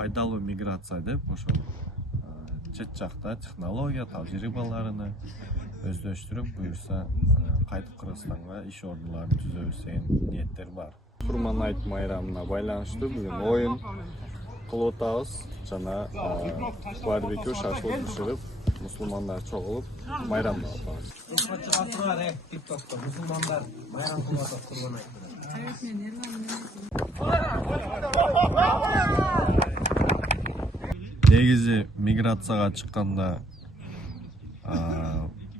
пайдалуу миграция деп ошол чет жакта технология тажрыйбаларını өздөштүрүп буюрса кайтып Кыргызстанга иш ордуларын түзөбүз деген ниеттер бар. Курман айт майрамына байланыштуу бүгүн оюн кылып атабыз жана барбекю шашлык бышырып мусулмандар чогулуп майрамдап атабыз. Мусулмандар майрам кылып атат Курман айтында. Негизи миграцияга чыкканда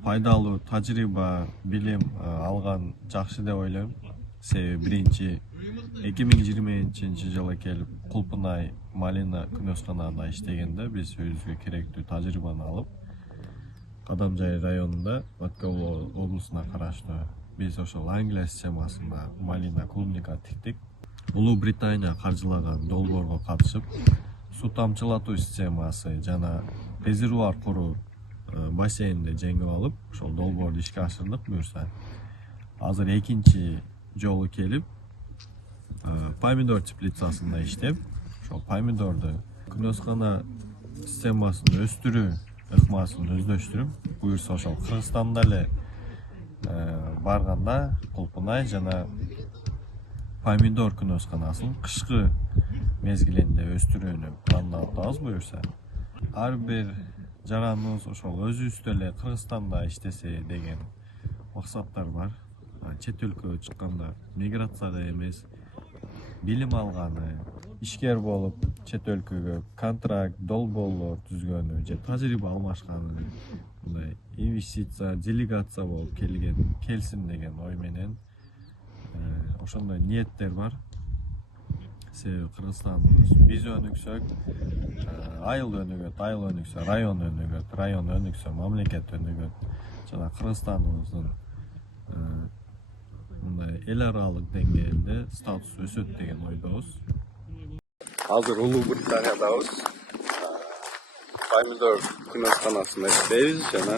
пайдалуу тажрыйба, билим алган жакшы деп ойлойм. Себеби биринчи 2020 жылы келип Кулпунай Малина күнөсканада иштегенде биз өзүбүзгө керектүү тажрыйбаны алып, Кадамжай районунда Баткал облусуна караштуу биз ошол Англия системасында Малина клубника тиктик. Улуу Британия каржылаган долбоорго катышып, суу тамчылатуу системасы жана резервуар куруу бассейнди жеңип алып, ошол долбоорду ишке ашырдык буюрса. Азыр экинчи жолу келип, помидор теплицасында иштеп, ошол помидорду күнөскана системасын өстүрүү ыкмасын өздөштүрүп, буюрса ошол Кыргызстанда эле барганда Кулпунай жана помидор күнөсканасын кышкы мезгилинде өстүрүүнү пландап атабыз буюрса. Ар бир жараныбыз ошол өзүбүздө эле Кыргызстанда иштесе деген максаттар бар. Чет өлкөгө чыкканда миграцияда эмес, билим алганы, ишкер болуп чет өлкөгө контракт, долбоорлор түзгөнү же тажрыйба алмашканы, мындай инвестиция, делегация болуп келсин деген ой менен ошондой ниеттер бар. Себеби Кыргызстан биз өнүксөк, айыл өнүгөт, айыл өнүксө район өнүгөт, район өнүксө мамлекет өнүгөт. Жана Кыргызстаныбыздын мындай эл аралык деңгээлде статусу өсөт деген ойдобуз. Азыр Улуу Британиядабыз. Помидор күнөсканасында иштейбиз жана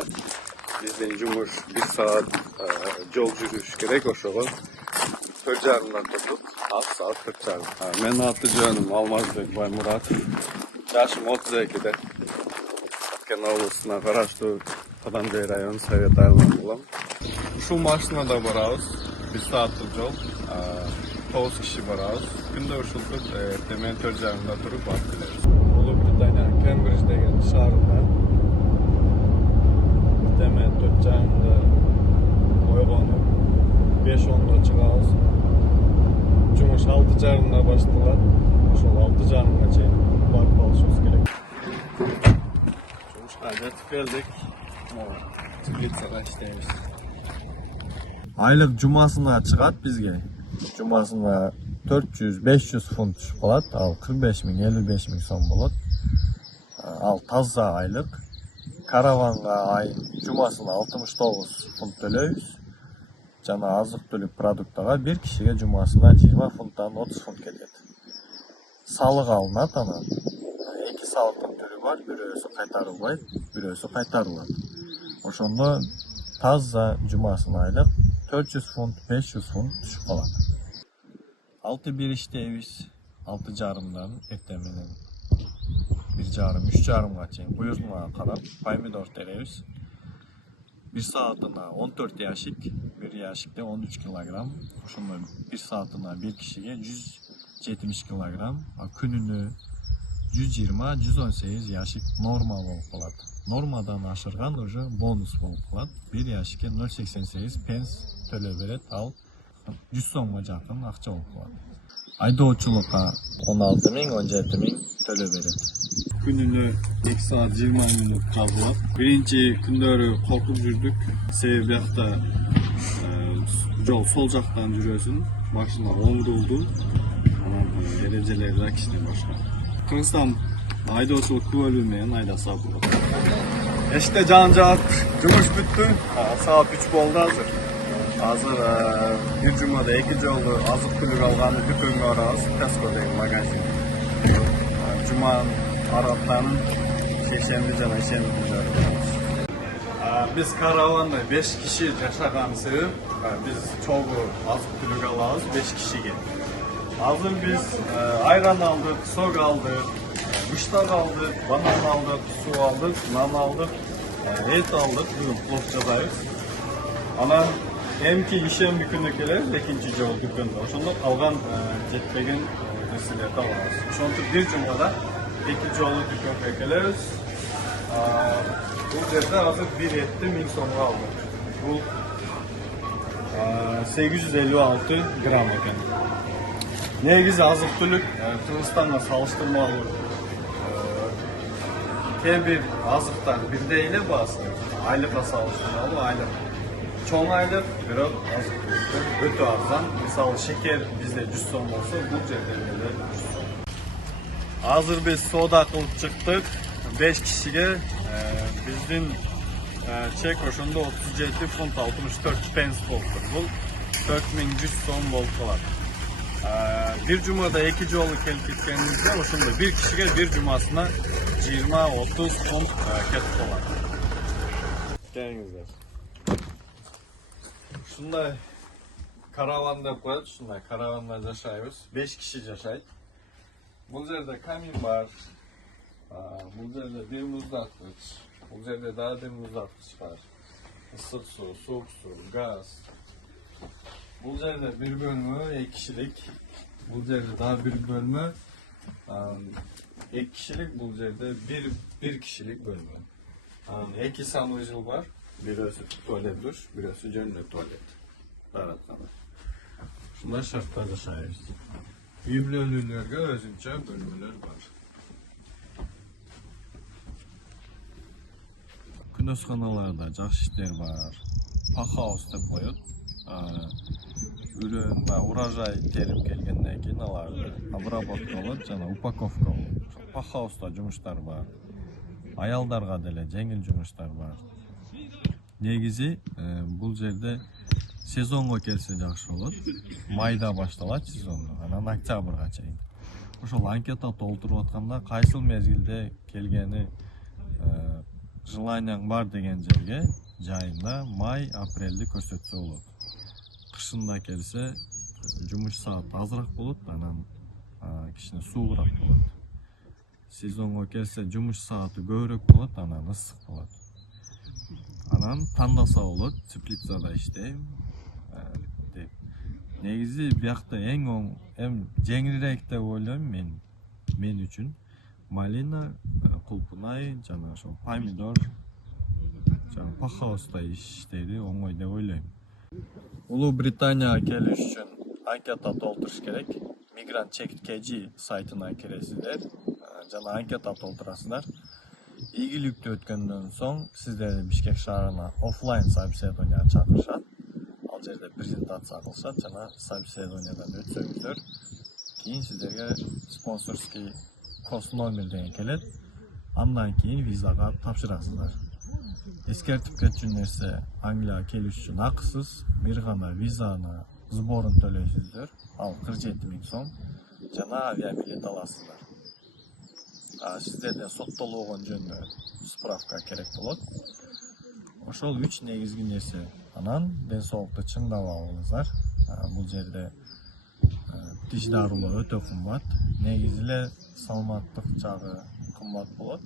биздин жумуш 1 саат жол жүрүш керек, ошого 4:30 турдук. Az saat 4:30. Менин аты жөнүм Алмазбек Баймурат. Жашым 32-де. Баткен облусуна караштуу Кадамжай район Совет айылынан болом. Ушул машинада барабыз. 1 сааттык жол. 9 киши барабыз. Күндө ушултуп эртең 4:30 туруп барып келебиз. Улуу Британиянын Кембридж деген шаарында эртең 4:30 ойгонуп 5:10 чыгабыз. Жумуш 6:30 башталат. Ошол 6:30 чейин барып алышыбыз керек. Жумушка жетип келдик. Теплицада иштейбиз. Айлык жумасына чыгат бизге. Жумасына 400-500 фунт түшүп калат. Ал 45 миң, 55 миң сом болот. Ал таза айлык. Караванга айын жумасына 69 фунт төлөйбүз. Жана азык-түлүк продуктага бир кишиге жумасына 20 фунттан 30 фунт кетет. Салык алынат анан. 2 салыктын түрү бар, бирөөсү кайтарылбайт, бирөөсү кайтарылат. Ошондо таза жумасына айлык 400 фунт, 500 фунт түшүп калат. 6-1 иштейбиз. 6:30дан эртең менен 1:30-3:30 чейин буйругуна карап помидор теребиз. 1 саатына 14 ящик, 1 ящикте 13 килограмм. Ошондо 1 саатына бир кишиге 170 килограмм, күнүнө 120-118 ящик норма болуп калат. Нормадан ашырган уже бонус болуп калат. 1 ящикке 0,88 пенс төлөп берет, ал 100 сомго жакын акча болуп калат. Айдоочулукка 16 миң, 17 миң төлөп берет. Күнүнө 2 саат 20 мүнөт жазылат. Биринчи күндөрү коркуп жүрдүк. Себеби биякта жол сол жактан жүрөсүн, машина оңдулду. Анан эрежелери да кичине башка. Кыргызстан айдоочулук күбөлүгү менен айдаса болот. Эшикте жан жаап, жумуш бүттү. Саат 3 болду азыр. Азыр бир жумада 2 жолу азык-түлүк алган дүкөнгө барабыз, Tesco деген магазин. Жуманын араптанын шейшемби жана ишемби күндөрү. Биз караванда 5 киши жашаган себеп биз чогуу азык-түлүк алабыз 5 кишиге. Азыр биз айран алдык, сок алдык, Iştak aldık, banan aldık, su aldık, nan aldık, et aldık. Bugün plofçadayız. Anam emki işem bir günde keler, ikinci jol dükkanda. Oşonda kalgan jetpegen nesilerdi alırız. Oşonda bir cumada iki jolu dükkanda keleriz. Bu yerde hazır bir etti 1000 so'mga aldık. Bu 856 gram ekan. Negizi azık-түлүк Кыргызстанга салыштырмалуу bir azıktan bir de ile bası aylıkla salıştırmalı aylık. Çoğun aylık biraz azık öte arzan. Misal şeker bizde 100 so'm olsa bu yerlerde de 100 so'm. Hazır biz soda kılıp çıktık. 5 kişiye bizden çek oşunda 37 funt 64 pence boldur. Bu 4100 so'm boldular. Bir cumada iki jolu kelip ketkenimizde oşunda bir kişiye bir cumasına 20-30 funt ketip bolar. Gelingizler. Şunday karavanda koyup, şunday karavanda yaşayız. 5 kişi yaşaydı. Bu yerde kamin var. Bu yerde bir muzlatgıç. Bu yerde daha bir muzlatgıç var. Isık su, soğuk su, gaz. Bu yerde bir bölümü 2 kişilik. Bu yerde daha bir bölümü 2 kişilik. Bu yerde bir kişilik bölümü. 2 sanuyucu var. Birisi tuvalet duş, birisi cennet tuvalet. Daratkana. Şunlar şartlarda yaşayız. Üylülülürge özünce bölümler var. Kündüzxanalarda жақсы işler var. Pahaus dep koyut. Ürün ve urajay terip kelgenden keyin alardı. Обработкалып жана упаковка болот. Pahausda жумуштар бар. Ayaldarga деле жеңил жумуштар бар. Негизи бул жерде сезонго келсе жакшы болот. Майда башталат сезон, анан октябрга чейин. Ошол анкета толтуруп атканда кайсыл мезгилде келгени желанияң бар деген жерге жайында май, апрелди көрсөтсө болот. Кышында келсе жумуш сааты азыраак болот, анан кичине суугураак болот. Сезонго келсе жумуш сааты көбүрөөк болот, анан ысык болот. Анан тандаса болот, теплицада иштейм. Негизи биякта эң оң, эм жеңилирээк деп ойлойм мен үчүн. Малина, кулпунай, жана ошо помидор, жана пахауста иштейди оңой деп ойлойм. Улуу Британияга келиш үчүн анкета толтуруш керек. Мигрант чеккежи сайтына киресиздер, жана анкета толтурасыздар. Ийгиликтүү өткөндөн соң сиздерди Бишкек шаарына офлайн собеседованияга чакырышат. Ал жерде презентация кылышат жана собеседованиядан өтсөңүздөр, кийин сиздерге спонсорский кост номер деген келет. Андан кийин визага тапшырасыздар. Эскертип кетчү нерсе, Англияга келиш үчүн акысыз, бир гана визаны сборун төлөйсүздөр. Ал 47 000 сом жана авиабилет аласыздар. Сиздерден соттолгон жөнүндө справка керек болот. Ошол 3 негизги нерсе. Анан ден соолукту чыңдап алыңыздар. Бул жерде тиш дарылоо өтө кымбат. Негизи эле саламаттык жагы кымбат болот.